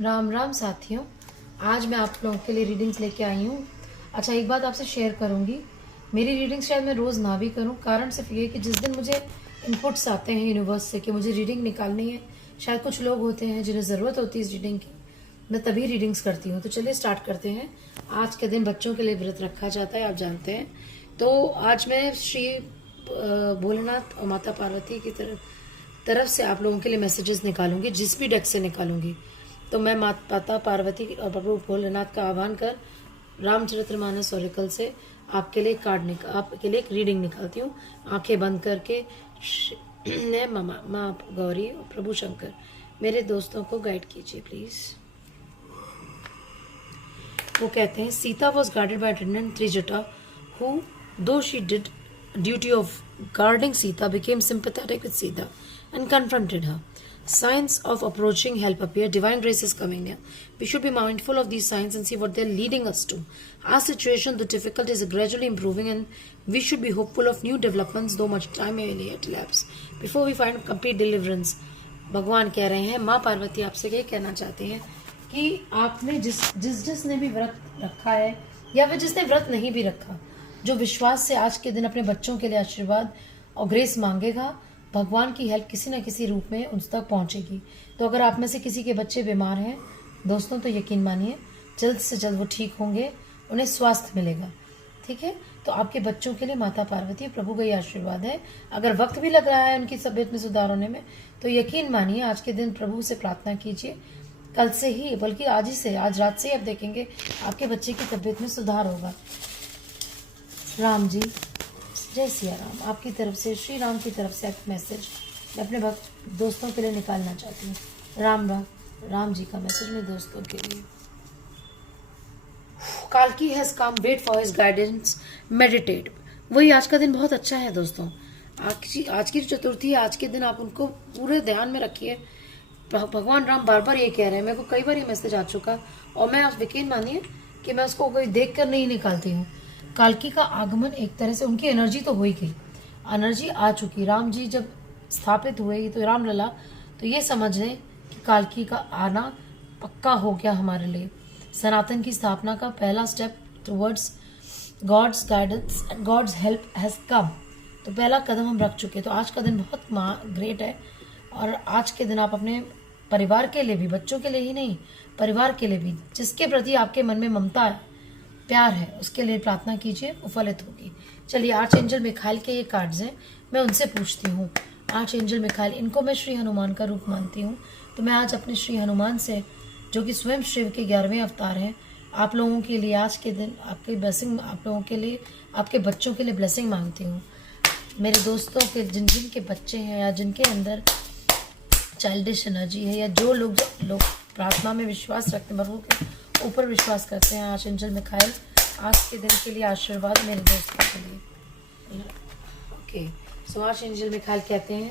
राम राम साथियों, आज मैं आप लोगों के लिए रीडिंग्स लेके आई हूँ। अच्छा, एक बात आपसे शेयर करूँगी। मेरी रीडिंग्स शायद मैं रोज़ ना भी करूँ, कारण सिर्फ ये कि जिस दिन मुझे इनपुट्स आते हैं यूनिवर्स से कि मुझे रीडिंग निकालनी है, शायद कुछ लोग होते हैं जिन्हें ज़रूरत होती है इस रीडिंग की, मैं तभी रीडिंग्स करती हूँ। तो चलिए स्टार्ट करते हैं। आज के दिन बच्चों के लिए व्रत रखा जाता है, आप जानते हैं। तो आज मैं श्री भोलेनाथ और माता पार्वती की तरफ से आप लोगों के लिए मैसेजेस निकालूंगी, जिस भी डेक से निकालूंगी। तो मैं माता पार्वती और प्रभु भोलेनाथ का आह्वान कर रामचरितमानस ऑरेकल से आपके लिए आपके लिए एक रीडिंग निकालती हूँ, आंखें बंद करके। माँ गौरी और प्रभु शंकर मेरे दोस्तों को गाइड कीजिए प्लीज। वो कहते हैं, Sita was guarded by attendant Trijata who though she did duty of guarding Sita became sympathetic with Sita and confronted her. Signs of approaching help appear. Divine grace is coming near. We should be mindful of these signs and see what they're leading us to. Our situation, the difficulties are gradually improving and we should be hopeful of new developments, though much time may yet elapse before we find complete deliverance. भगवान कह रहे हैं, माँ पार्वती आपसे ये कहना चाहते हैं कि आपने जिसने भी व्रत रखा है या फिर जिसने व्रत नहीं भी रखा, जो विश्वास से आज के दिन अपने बच्चों के लिए आशीर्वाद और ग्रेस मांगेगा, भगवान की हेल्प किसी न किसी रूप में उन तक पहुंचेगी। तो अगर आप में से किसी के बच्चे बीमार हैं दोस्तों, तो यकीन मानिए जल्द से जल्द वो ठीक होंगे, उन्हें स्वास्थ्य मिलेगा। ठीक है, तो आपके बच्चों के लिए माता पार्वती प्रभु का ये आशीर्वाद है। अगर वक्त भी लग रहा है उनकी तबीयत में सुधार होने में, तो यकीन मानिए आज के दिन प्रभु से प्रार्थना कीजिए। कल से ही, बल्कि आज ही से, आज रात से ही आप देखेंगे आपके बच्चे की तबीयत में सुधार होगा। राम जी, जय सिया राम। आपकी तरफ से, श्री राम की तरफ से एक मैसेज मैं अपने दोस्तों के लिए निकालना चाहती हूँ। राम जी का मैसेज मेरे दोस्तों के लिए। काल्की has come, wait for his guidance, meditate. वही आज का दिन बहुत अच्छा है दोस्तों। आज की चतुर्थी, आज के दिन आप उनको पूरे ध्यान में रखिए। भगवान राम बार बार ये कह रहे हैं, मेरे को कई बार ये मैसेज आ चुका और मैं आप यकीन मानिए कि मैं उसको कोई देख कर नहीं निकालती हूँ। काल्की का आगमन एक तरह से, उनकी एनर्जी तो हो ही गई, एनर्जी आ चुकी। राम जी जब स्थापित हुए तो रामलला, तो ये समझ लें कि काल्की का आना पक्का हो गया हमारे लिए। सनातन की स्थापना का पहला step towards God's guidance and God's help has come. तो पहला कदम हम रख चुके। तो आज का दिन बहुत ग्रेट है और आज के दिन आप अपने परिवार के लिए भी, बच्चों के लिए ही नहीं, परिवार के लिए भी, जिसके प्रति आपके मन में ममता है, प्यार है, उसके लिए प्रार्थना कीजिए, वो फलित होगी। चलिए, आर्च एंजल मिखाइल के ये कार्ड्स हैं, मैं उनसे पूछती हूँ। आर्च एंजल मिखाइल, इनको मैं श्री हनुमान का रूप मानती हूँ, तो मैं आज अपने श्री हनुमान से, जो कि स्वयं शिव के 11वें अवतार हैं, आप लोगों के लिए आज के दिन आपकी ब्लेसिंग, आप लोगों के लिए, आपके बच्चों के लिए ब्लेसिंग मांगती हूँ। मेरे दोस्तों के जिनके बच्चे हैं या जिनके अंदर चाइल्डिश एनर्जी है, या जो लोग प्रार्थना में विश्वास रखते हैं, प्रभु के ऊपर विश्वास करते हैं, आर्च एंजल मिखाइल आज के दिन के लिए आशीर्वाद मेरे दोस्तों के लिए। Okay, so archangel Michael कहते हैं,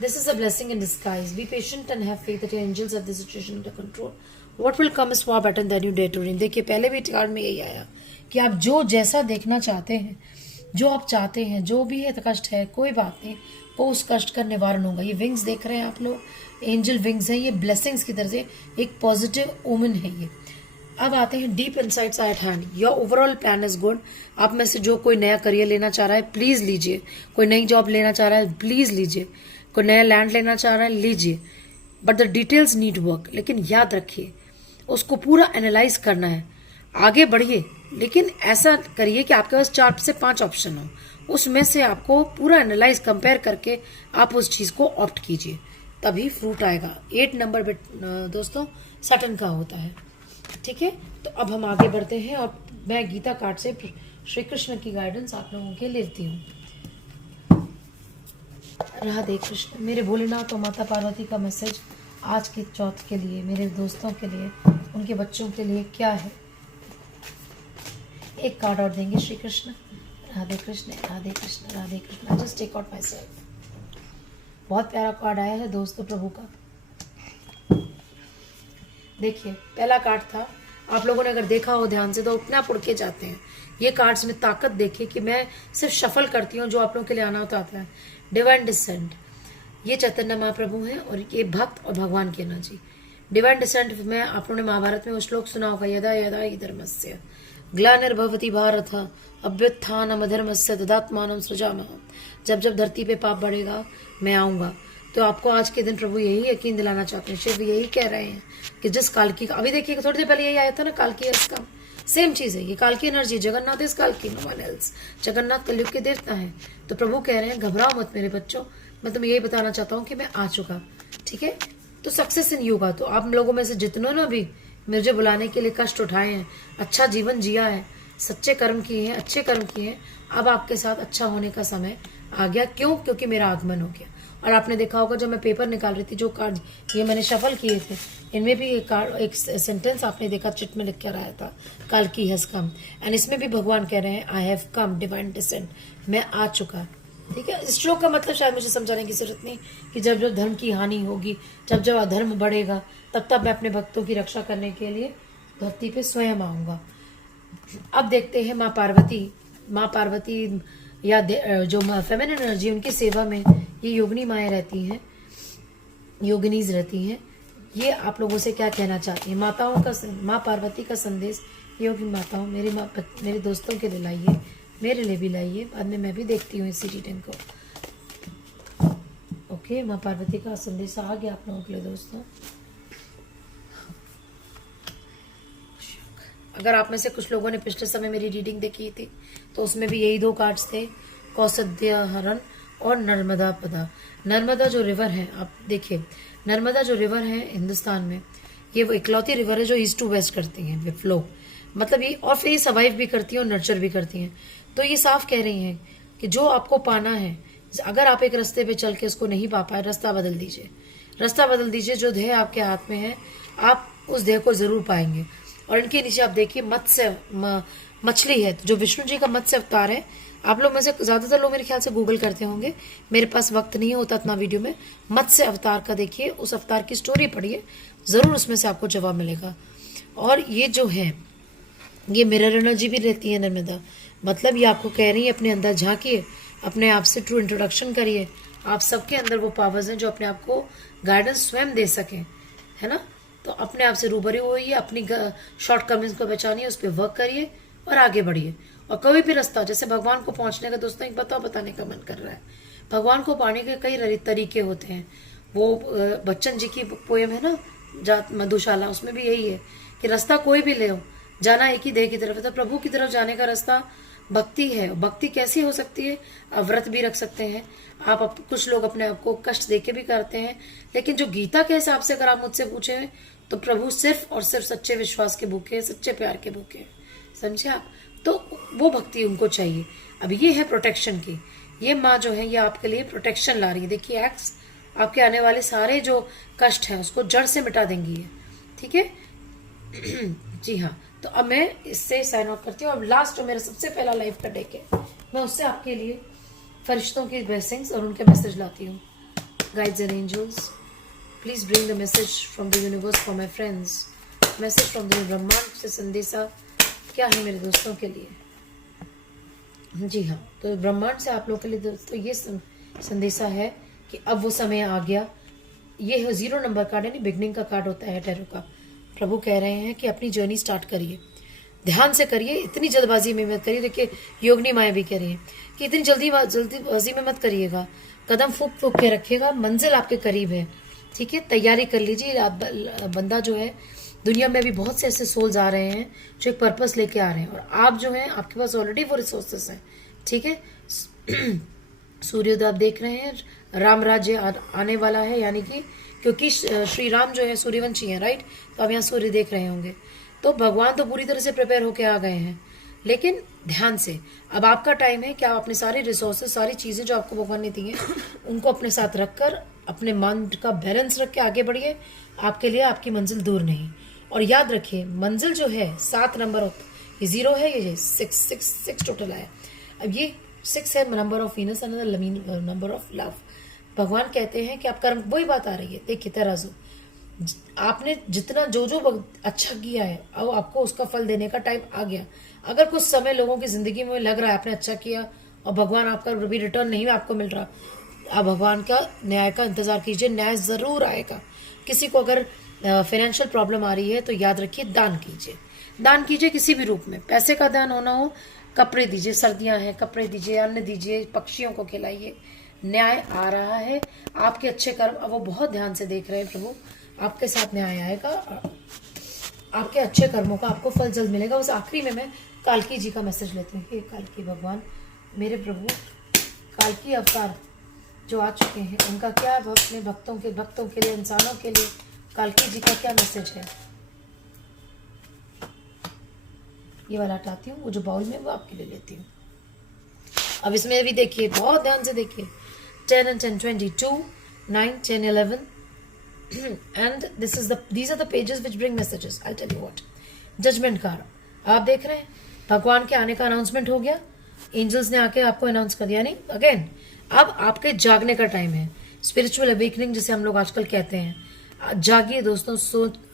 this is a blessing in disguise, be patient and have faith that your angels have the situation under control, what will come is far better than you dare to dream. देखिए, पहले भी card में यही आया कि आप जो जैसा देखना चाहते हैं, जो आप चाहते हैं, जो भी है कष्ट है, कोई बात नहीं, वो उस कष्ट का निवारण होगा। ये विंग्स देख रहे हैं आप लोग, एंजल विंग्स हैं, ये ब्लेसिंग्स की तरह से एक पॉजिटिव ओमन है ये। अब आते हैं, deep insights are at hand, your overall plan is good. आप में से जो कोई नया करियर लेना चाह रहा है, प्लीज लीजिए। कोई नई जॉब लेना चाह रहा है, प्लीज लीजिए। कोई नया लैंड लेना चाह रहा है, लीजिए। But the details need work. लेकिन याद रखिए, उसको पूरा एनालाइज करना है। आगे बढ़िए, लेकिन ऐसा करिए कि आपके पास 4 से 5 ऑप्शन हो, उसमें से आपको पूरा एनालाइज कंपेयर करके आप उस चीज को ऑप्ट कीजिए, तभी फ्रूट आएगा। 8 नंबर दोस्तों सटन का होता है। ठीक है, तो अब हम आगे बढ़ते हैं और मैं गीता कार्ड से श्री कृष्ण की गाइडेंस आप लोगों के लेती हूँ। राधे कृष्ण। मेरे भोलेनाथ और माता पार्वती का मैसेज आज की चौथ के लिए, मेरे दोस्तों के लिए, उनके बच्चों के लिए क्या है। एक कार्ड और देंगे। Shri Krishna, Radhe Krishna, Radhe Krishna, Radhe Krishna. I just take out myself. बहुत प्यारा कार्ड आया है दोस्तों प्रभु का। देखिए, पहला कार्ड था, आप लोगों ने अगर देखा हो ध्यान से तो अपने आप उड़ के जाते हैं। ये कार्ड्स में ताकत देखिए कि मैं सिर्फ शफल करती हूँ, जो आप लोगों के लिए आना होता आता है। डिवाइन डिसेंट, ये चैतन्य महाप्रभु हैं और ये भक्त और भगवान की एनर्जी। डिवाइन डिसेंट में आप लोगों ने महाभारत में वो श्लोक सुना होगा, यदा यदा हि धर्मस्य ग्लानिर्भवति भारत अभ्युत्थानम अधर्मस्य तदात्मानं सृजाम्यहम्। जब जब धरती पे पाप बढ़ेगा मैं आऊंगा। तो आपको आज के दिन प्रभु यही यकीन दिलाना चाहते हैं, शिव यही कह रहे हैं कि जिस कालकी का अभी देखिए थोड़ी देर पहले यही आया था ना, कालकी इसका सेम चीज है, ये कालकी एनर्जी, जगन्नाथ इस कालकी नो वन एल्स, जगन्नाथ कलयुग के देवता है। तो प्रभु कह रहे हैं घबराओ मत मेरे बच्चों, मैं तुम्हें यही बताना चाहता हूँ कि मैं आ चुका। ठीक है, तो सक्सेस इन योगा। तो आप लोगों में से जितनों ने भी मुझे बुलाने के लिए कष्ट उठाए हैं, अच्छा जीवन जिया है, सच्चे कर्म किए हैं, अच्छे कर्म किए हैं, अब आपके साथ अच्छा होने का समय आ गया। क्यों? क्योंकि मेरा आगमन हो गया। और आपने देखा होगा जब मैं पेपर निकाल रही थी, जो कार्ड ये मैंने शफल किए थे, इनमें भी एक सेंटेंस आपने देखा चिट में लिख कर आया था, कालकी हैज कम। एंड इसमें भी भगवान कह रहे हैं I have come divine descent, मैं आ चुका। ठीक है, इस श्लोक का मतलब शायद मुझे समझाने की जरूरत नहीं कि जब जब धर्म की हानि होगी, जब जब अधर्म बढ़ेगा, तब तब मैं अपने भक्तों की रक्षा करने के लिए धरती पे स्वयं आऊंगा। अब देखते हैं माँ पार्वती या जो फेमिनिन एनर्जी उनकी सेवा में ये योगिनी माएँ रहती हैं, योगिनीज रहती हैं, ये आप लोगों से क्या कहना चाहती हैं। माताओं का, माँ पार्वती का संदेश योगी माताओं मेरे दोस्तों के लिए लाइए, मेरे लिए भी लाइए, बाद में मैं भी देखती हूँ इसी रीडिंग को। ओके, माँ पार्वती का संदेश आ गया आप लोगों के लिए दोस्तों। अगर आप में से कुछ लोगों ने पिछले समय मेरी रीडिंग देखी थी तो उसमें भी यही दो कार्ड्स थे, कौसद्य हरण और नर्मदा पदा। नर्मदा जो रिवर है, आप देखिए नर्मदा जो रिवर है हिंदुस्तान में, ये वो इकलौती रिवर है जो ईस्ट टू वेस्ट करती है वे फ्लो, मतलब ये, और फिर ये सर्वाइव भी करती है और नर्चर भी करती हैं। तो ये साफ कह रही हैं कि जो आपको पाना है, अगर आप एक रास्ते पे चल के उसको नहीं पा पाए, रास्ता बदल दीजिए, रास्ता बदल दीजिए। जो ध्येय आपके हाथ में है आप उस ध्येय को जरूर पाएंगे। और इनके नीचे आप देखिए मत्स्य मछली है, जो विष्णु जी का मत्स्य अवतार है। आप लोग में से ज्यादातर लोग मेरे ख्याल से गूगल करते होंगे, मेरे पास वक्त नहीं होता इतना वीडियो में। मत्स्य अवतार का देखिए, उस अवतार की स्टोरी पढ़िए, जरूर उसमें से आपको जवाब मिलेगा। और ये जो है ये मिरर एनर्जी भी रहती है नर्मदा, मतलब ये आपको कह रही है अपने अंदर झांकिए, अपने आप से ट्रू इंट्रोडक्शन करिए। आप सबके अंदर वो पावर्स हैं जो अपने आप को गाइडेंस स्वयं दे सकें, है ना। तो अपने आप से रूबरू होइए, अपनी शॉर्ट कमिंग्स को बचानिए, उस पर वर्क करिए और आगे बढ़िए। और कोई भी रास्ता, जैसे भगवान को पहुंचने का दोस्तों एक बताने का मन कर रहा है, भगवान को पाने के कई तरीके होते हैं। वो बच्चन जी की पोएम है ना जात मधुशाला, उसमें भी यही है कि रास्ता कोई भी ले हो, जाना एक ही देह की तरफ है। तो प्रभु की तरफ जाने का रास्ता भक्ति है। भक्ति कैसी हो सकती है? आप व्रत भी रख सकते हैं, आप कुछ लोग अपने आप को कष्ट देके भी करते हैं, लेकिन जो गीता के हिसाब से अगर आप मुझसे पूछे तो प्रभु सिर्फ और सिर्फ सच्चे विश्वास के भूखे हैं, सच्चे प्यार के भूखे हैं, समझे आप। तो वो भक्ति उनको चाहिए। अब ये है प्रोटेक्शन की, ये माँ जो है ये आपके लिए प्रोटेक्शन ला रही है। देखिए एक्स आपके आने वाले सारे जो कष्ट हैं उसको जड़ से मिटा देंगी है, ठीक है। जी हाँ, तो अब मैं इससे साइन आउट करती हूँ। अब लास्ट जो मेरा सबसे पहला लाइव का डेक है, मैं उससे आपके लिए फरिश्तों की ब्लेसिंग्स और उनके मैसेज लाती हूँ। Guides and angels, please bring the message from the universe for my friends. Message from the ब्रह्मांड से संदेशा क्या है मेरे दोस्तों के लिए। जी हाँ, तो ब्रह्मांड से आप लोगों के लिए दोस्तों ये संदेशा है कि अब वो समय आ गया। ये है 0 नंबर कार्ड, यानी बिगनिंग का कार्ड होता है टैरो का। प्रभु कह रहे हैं कि अपनी जर्नी स्टार्ट करिए, ध्यान से करिए, इतनी जल्दबाजी में मत करिए। देखिए योगिनी माया भी कह रही है कि इतनी जल्दीबाजी में मत करिएगा, कदम फूक फूक के रखिएगा, मंजिल आपके करीब है, ठीक है। तैयारी कर लीजिए। बंदा जो है, दुनिया में भी बहुत से ऐसे सोल्स आ रहे हैं जो एक पर्पस लेके आ रहे हैं, और आप जो हैं आपके पास ऑलरेडी वो रिसोर्सेस हैं, ठीक है। सूर्योदय आप देख रहे हैं, राम राज्य आने वाला है, यानी कि क्योंकि श्री राम जो है सूर्यवंशी हैं, राइट। तो आप यहाँ सूर्य देख रहे होंगे, तो भगवान तो पूरी तरह से प्रिपेयर होके आ गए हैं, लेकिन ध्यान से। अब आपका टाइम है कि आप अपने सारे रिसोर्सेज, सारी चीजें जो आपको भगवान ने दी हैं उनको अपने साथ रखकर, अपने मन का बैलेंस रख के आगे बढ़िए। आपके लिए आपकी मंजिल दूर नहीं। और याद रखिए मंजिल जो है 7 नंबर ऑफ, ये 0 है, ये 6 टोटल है। अब ये 6 है number of Venus, another number of love. भगवान कहते हैं कि आप कर्म, वही बात आ रही है, देखिए तराजू, आपने जितना जो अच्छा किया है अब आपको उसका फल देने का टाइम आ गया। अगर कुछ समय लोगों की जिंदगी में लग रहा है आपने अच्छा किया और भगवान आपका भी रिटर्न नहीं आपको मिल रहा, आप भगवान का न्याय का इंतजार कीजिए, न्याय जरूर आएगा। किसी को अगर फाइनेंशियल प्रॉब्लम आ रही है तो याद रखिए दान कीजिए। दान कीजिए किसी भी रूप में, पैसे का दान होना हो, कपड़े दीजिए, सर्दियां हैं कपड़े दीजिए, अन्न दीजिए, पक्षियों को खिलाइए। न्याय आ रहा है, आपके अच्छे कर्म, अब वो बहुत ध्यान से देख रहे हैं प्रभु, आपके साथ न्याय आएगा, आपके अच्छे कर्मों का आपको फल जल्द मिलेगा। उस आखिरी में मैं कालकी जी का मैसेज लेती हूँ। हे कालकी भगवान, मेरे प्रभु, कालकी अवतार जो आ चुके हैं उनका क्या अपने भक्तों के लिए, इंसानों के लिए कालकी जी का क्या मैसेज है। ये वाला हटाती हूँ, वो जो बाउल में वो आपके लिए लेती हूँ। अब इसमें भी देखिए, बहुत ध्यान से देखिए, 10 and 10, 22, 9, 10, 11 and these are the pages which bring messages. I'll tell you what. Judgement card आप देख रहे हैं, भगवान के आने का अनाउंसमेंट हो गया, एंजल्स ने आके आपको अनाउंस कर दिया। नहीं, अगेन अब आपके जागने का टाइम है, स्पिरिचुअल अवेकनिंग जिसे हम लोग आजकल कहते हैं। जागिए दोस्तों,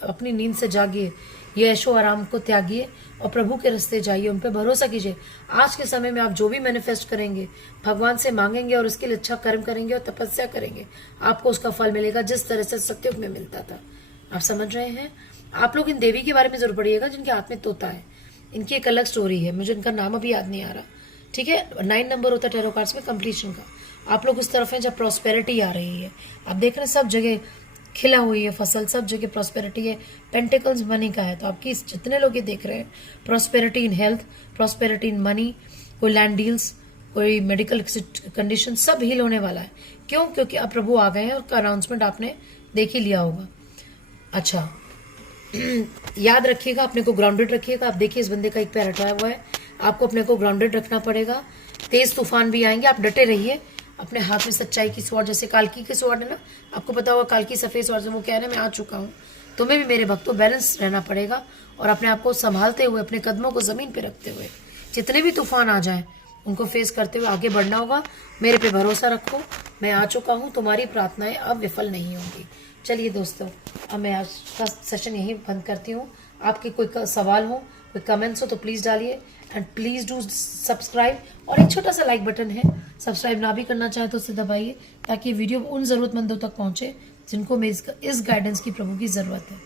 अपनी नींद से जागिए, ये ऐशो आराम को त्यागिए और प्रभु के रास्ते जाइए, उन पर भरोसा कीजिए। आज के समय में आप जो भी मैनिफेस्ट करेंगे, भगवान से मांगेंगे और उसके लिए अच्छा कर्म करेंगे और तपस्या करेंगे, आपको उसका फल मिलेगा जिस तरह से सत्युग में मिलता था। आप समझ रहे हैं। आप लोग इन देवी के बारे में जरूर पढ़िएगा जिनके हाथ में तोता है, इनकी एक अलग स्टोरी है, मुझे इनका नाम अभी याद नहीं आ रहा। ठीक है, 9 नंबर होता है टैरो कार्ड्स में कंप्लीशन का। आप लोग उस तरफ हैं जब प्रॉस्पेरिटी आ रही है। आप देख रहे हैं सब जगह खिला हुई है फसल, सब जगह प्रॉस्पेरिटी है, पेंटिकल्स मनी का है। तो आपकी जितने लोग ये देख रहे हैं, prosperity in health, prosperity in money, कोई लैंड डील्स, कोई मेडिकल कंडीशन, सब हील होने वाला है। क्यों? क्योंकि अब प्रभु आ गए हैं और उसका अनाउंसमेंट आपने देख ही लिया होगा। अच्छा याद रखिएगा, अपने को ग्राउंडेड रखिएगा। आप देखिए इस बंदे का एक पैर हटाया हुआ है, आपको अपने को ग्राउंडेड रखना पड़ेगा। तेज तूफान भी आएंगे, आप डटे रहिए, अपने हाथ में सच्चाई की स्वॉर्ड, जैसे कालकी की स्वॉर्ड है ना, आपको पता होगा कालकी सफेद स्वॉर्ड से वो कह रहे हैं मैं आ चुका हूँ। तुम्हें भी मेरे भक्तों बैलेंस रहना पड़ेगा और अपने आप को संभालते हुए, अपने कदमों को जमीन पे रखते हुए, जितने भी तूफान आ जाएं उनको फेस करते हुए आगे बढ़ना होगा। मेरे पे भरोसा रखो, मैं आ चुका हूँ, तुम्हारी प्रार्थनाएं अब विफल नहीं होंगी। चलिए दोस्तों, अब मैं आज का सेशन यहीं बंद करती हूँ। आपके कोई सवाल हो, कोई कमेंट्स हो तो प्लीज़ डालिए एंड प्लीज़ डू सब्सक्राइब। और एक छोटा सा लाइक बटन है, सब्सक्राइब ना भी करना चाहे तो उसे दबाइए, ताकि वीडियो उन ज़रूरतमंदों तक पहुँचे जिनको मेरी इस गाइडेंस की प्रभु की ज़रूरत है।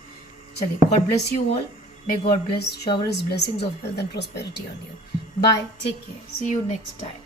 चलिए, God bless you all, may God bless, shower his blessings of health and prosperity on you. Bye, take care, see you next time.